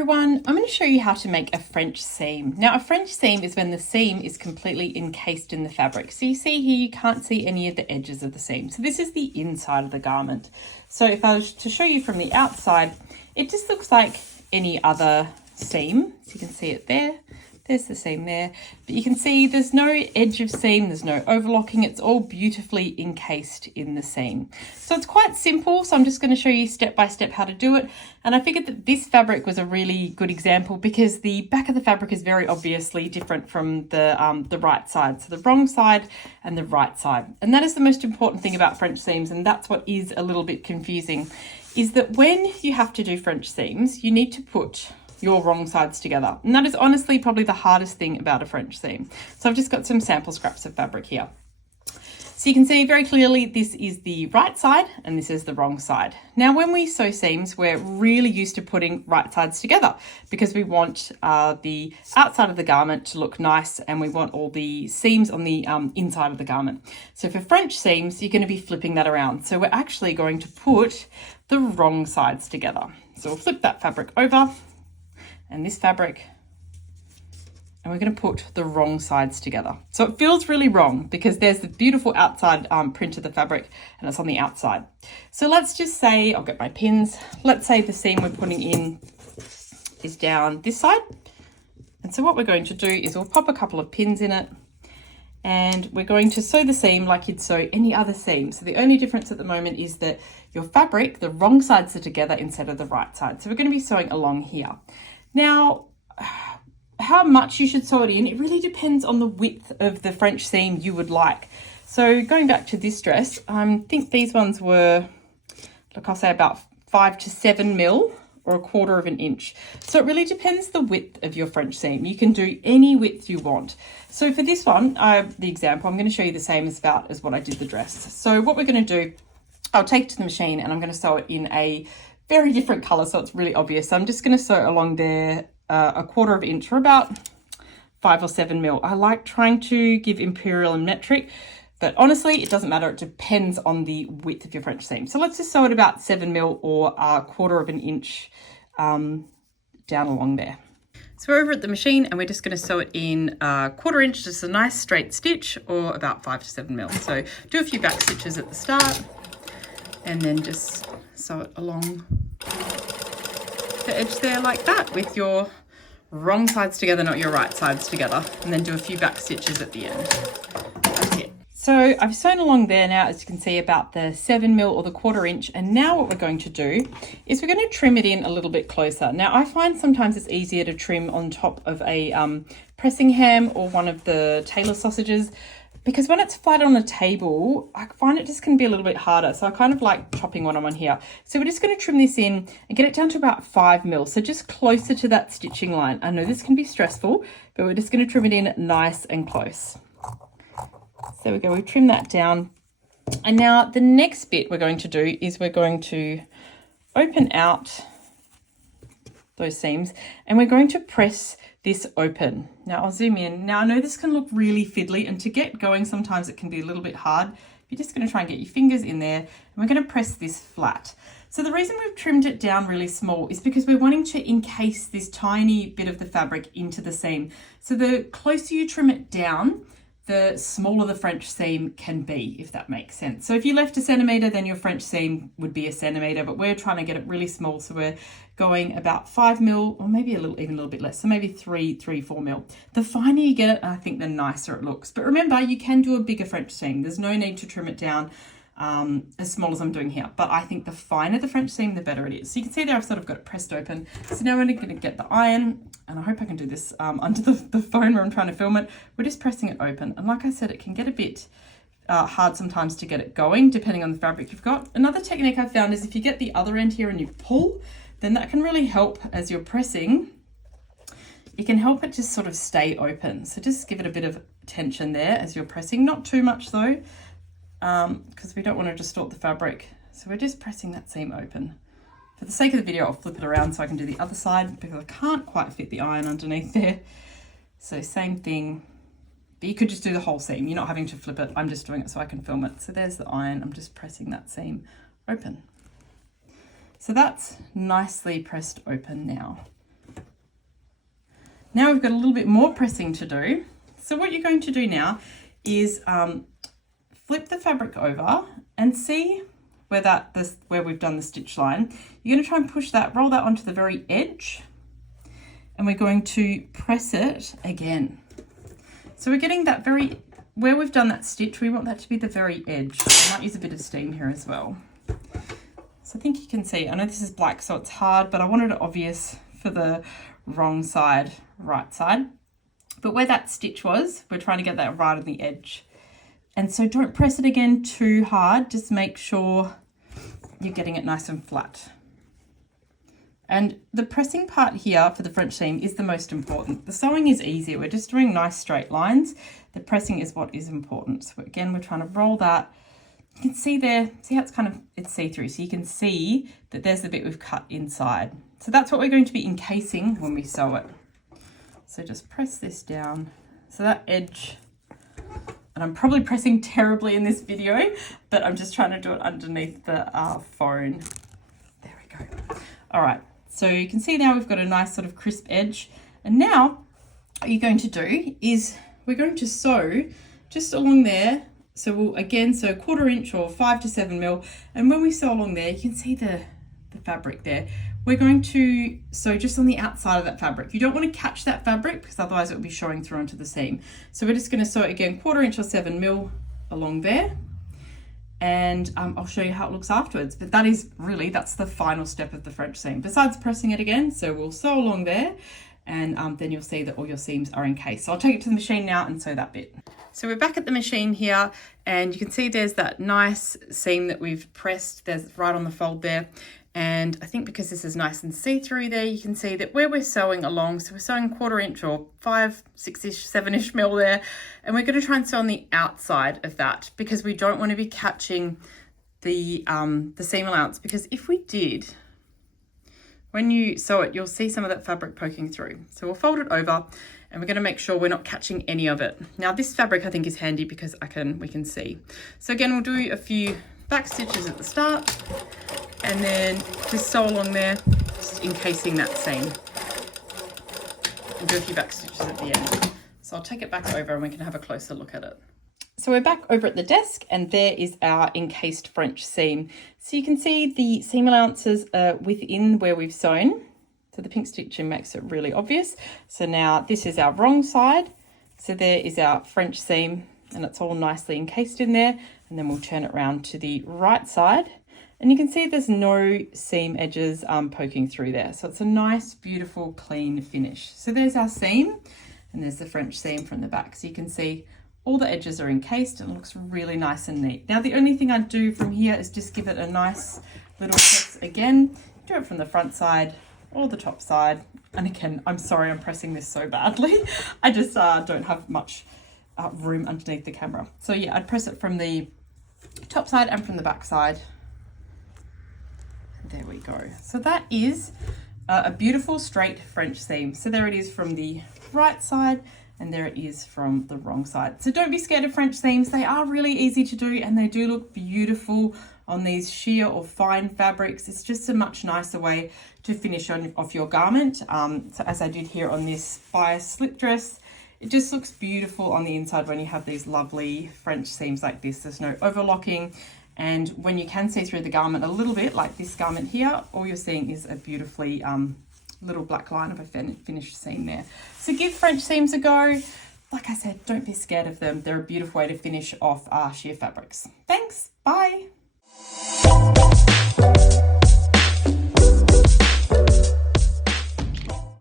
everyone, I'm going to show you how to make a French seam. Now a French seam is when the seam is completely encased in the fabric. So you see here, you can't see any of the edges of the seam. So this is the inside of the garment. So if I was to show you from the outside, it just looks like any other seam. So you can see it there. There's the seam there, but you can see there's no edge of seam, there's no overlocking, it's all beautifully encased in the seam. So it's quite simple, so I'm just going to show you step by step how to do it. And I figured that this fabric was a really good example because the back of the fabric is very obviously different from the right side. So the wrong side and the right side. And that is the most important thing about French seams, and that's what is a little bit confusing, is that when you have to do French seams, you need to put your wrong sides together. And that is honestly probably the hardest thing about a French seam. So I've just got some sample scraps of fabric here. So you can see very clearly this is the right side and this is the wrong side. Now when we sew seams, we're really used to putting right sides together because we want the outside of the garment to look nice and we want all the seams on the inside of the garment. So for French seams, you're going to be flipping that around. So we're actually going to put the wrong sides together. So we'll flip that fabric over and this fabric, and we're going to put the wrong sides together. So it feels really wrong because there's the beautiful outside print of the fabric and it's on the outside. So let's just say, I'll get my pins. Let's say the seam we're putting in is down this side. And so what we're going to do is we'll pop a couple of pins in it and we're going to sew the seam like you'd sew any other seam. So the only difference at the moment is that your fabric, the wrong sides are together instead of the right side. So we're going to be sewing along here. Now, how much you should sew it in, it really depends on the width of the French seam you would like. So going back to this dress, I think these ones were, like I'll say about 5 to 7 mil or 1/4 of an inch. So it really depends the width of your French seam. You can do any width you want. So for this one, the example, I'm going to show you the same as what I did the dress. So what we're going to do, I'll take it to the machine and I'm going to sew it in a very different color, so it's really obvious. So I'm just going to sew along there a 1/4 of an inch or about 5 or 7 mil. I like trying to give imperial and metric, but honestly, it doesn't matter. It depends on the width of your French seam. So let's just sew it about 7 mil or a 1/4 of an inch down along there. So we're over at the machine and we're just going to sew it in a 1/4 inch, just a nice straight stitch, or about 5 to 7 mil. So do a few back stitches at the start and then just sew it along the edge there like that with your wrong sides together, not your right sides together, and then do a few back stitches at the end. That's it. So I've sewn along there now, as you can see, about the 7 mil or the 1/4 inch. And now what we're going to do is we're going to trim it in a little bit closer. Now I find sometimes it's easier to trim on top of a pressing ham or one of the Taylor sausages, because when it's flat on a table, I find it just can be a little bit harder. So I kind of like chopping one on here. So we're just going to trim this in and get it down to about 5 mil. So just closer to that stitching line. I know this can be stressful, but we're just going to trim it in nice and close. So there we go, we trim that down. And now the next bit we're going to do is we're going to open out those seams and we're going to press this open. Now I'll zoom in. Now I know this can look really fiddly, and to get going sometimes it can be a little bit hard. You're just going to try and get your fingers in there and we're going to press this flat. So the reason we've trimmed it down really small is because we're wanting to encase this tiny bit of the fabric into the seam. So the closer you trim it down, the smaller the French seam can be, if that makes sense. So if you left 1 centimeter, then your French seam would be 1 centimeter, but we're trying to get it really small. So we're going about 5 mil, or maybe even a little bit less. So maybe 4 mil. The finer you get it, I think the nicer it looks. But remember, you can do a bigger French seam. There's no need to trim it down as small as I'm doing here. But I think the finer the French seam, the better it is. So you can see there I've sort of got it pressed open. So now we're going to get the iron, and I hope I can do this under the phone where I'm trying to film it. We're just pressing it open. And like I said, it can get a bit hard sometimes to get it going, depending on the fabric you've got. Another technique I've found is if you get the other end here and you pull, then that can really help as you're pressing. It can help it just sort of stay open. So just give it a bit of tension there as you're pressing. Not too much though, because we don't want to distort the fabric. So we're just pressing that seam open. For the sake of the video, I'll flip it around so I can do the other side because I can't quite fit the iron underneath there. So same thing, but you could just do the whole seam. You're not having to flip it. I'm just doing it so I can film it. So there's the iron. I'm just pressing that seam open. So that's nicely pressed open now. Now we've got a little bit more pressing to do. So what you're going to do now is flip the fabric over and see where we've done the stitch line. You're going to try and push that, roll that onto the very edge, and we're going to press it again. So we're getting that where we've done that stitch, we want that to be the very edge. I might use a bit of steam here as well. So I think you can see, I know this is black so it's hard, but I wanted it obvious for the wrong side, right side. But where that stitch was, we're trying to get that right on the edge. And so don't press it again too hard, just make sure you're getting it nice and flat. And the pressing part here for the French seam is the most important. The sewing is easier, we're just doing nice straight lines. The pressing is what is important. So again, we're trying to roll that. You can see there, see how it's see-through. So you can see that there's the bit we've cut inside. So that's what we're going to be encasing when we sew it. So just press this down. So that edge, and I'm probably pressing terribly in this video, but I'm just trying to do it underneath the phone. There we go. All right, so you can see now we've got a nice sort of crisp edge. And now what you're going to do is we're going to sew just along there. So we'll again sew 1/4 inch or 5 to 7 mil. And when we sew along there, you can see the fabric there. We're going to sew just on the outside of that fabric. You don't want to catch that fabric because otherwise it will be showing through onto the seam. So we're just going to sew it again 1/4 inch or 7 mil along there. And I'll show you how it looks afterwards. But that's the final step of the French seam, besides pressing it again. So we'll sew along there, and then you'll see that all your seams are encased. So I'll take it to the machine now and sew that bit. So we're back at the machine here, and you can see there's that nice seam that we've pressed. There's right on the fold there. And I think because this is nice and see-through there, you can see that where we're sewing along, so we're sewing 1/4 inch or 5, 6-ish, 7-ish mil there, and we're going to try and sew on the outside of that because we don't want to be catching the seam allowance, because if we did, when you sew it, you'll see some of that fabric poking through. So we'll fold it over, and we're going to make sure we're not catching any of it. Now this fabric I think is handy because we can see. So again, we'll do a few back stitches at the start, and then just sew along there, just encasing that seam. And do a few back stitches at the end. So I'll take it back over and we can have a closer look at it. So we're back over at the desk, and there is our encased French seam. So you can see the seam allowances within where we've sewn. So the pink stitching makes it really obvious. So now this is our wrong side. So there is our French seam, and it's all nicely encased in there. And then we'll turn it around to the right side. And you can see there's no seam edges poking through there. So it's a nice, beautiful, clean finish. So there's our seam, and there's the French seam from the back. So you can see all the edges are encased, and it looks really nice and neat. Now, the only thing I'd do from here is just give it a nice little press again. Do it from the front side or the top side. And again, I'm sorry I'm pressing this so badly. I just don't have much room underneath the camera. So yeah, I'd press it from the top side and from the back side. There we go. So that is a beautiful straight French seam. So there it is from the right side, and there it is from the wrong side. So don't be scared of French seams. They are really easy to do, and they do look beautiful on these sheer or fine fabrics. It's just a much nicer way to finish off your garment. So as I did here on this bias slip dress, it just looks beautiful on the inside when you have these lovely French seams like this. There's no overlocking. And when you can see through the garment a little bit, like this garment here, all you're seeing is a beautifully little black line of a finished seam there. So give French seams a go. Like I said, don't be scared of them. They're a beautiful way to finish off sheer fabrics. Thanks, bye.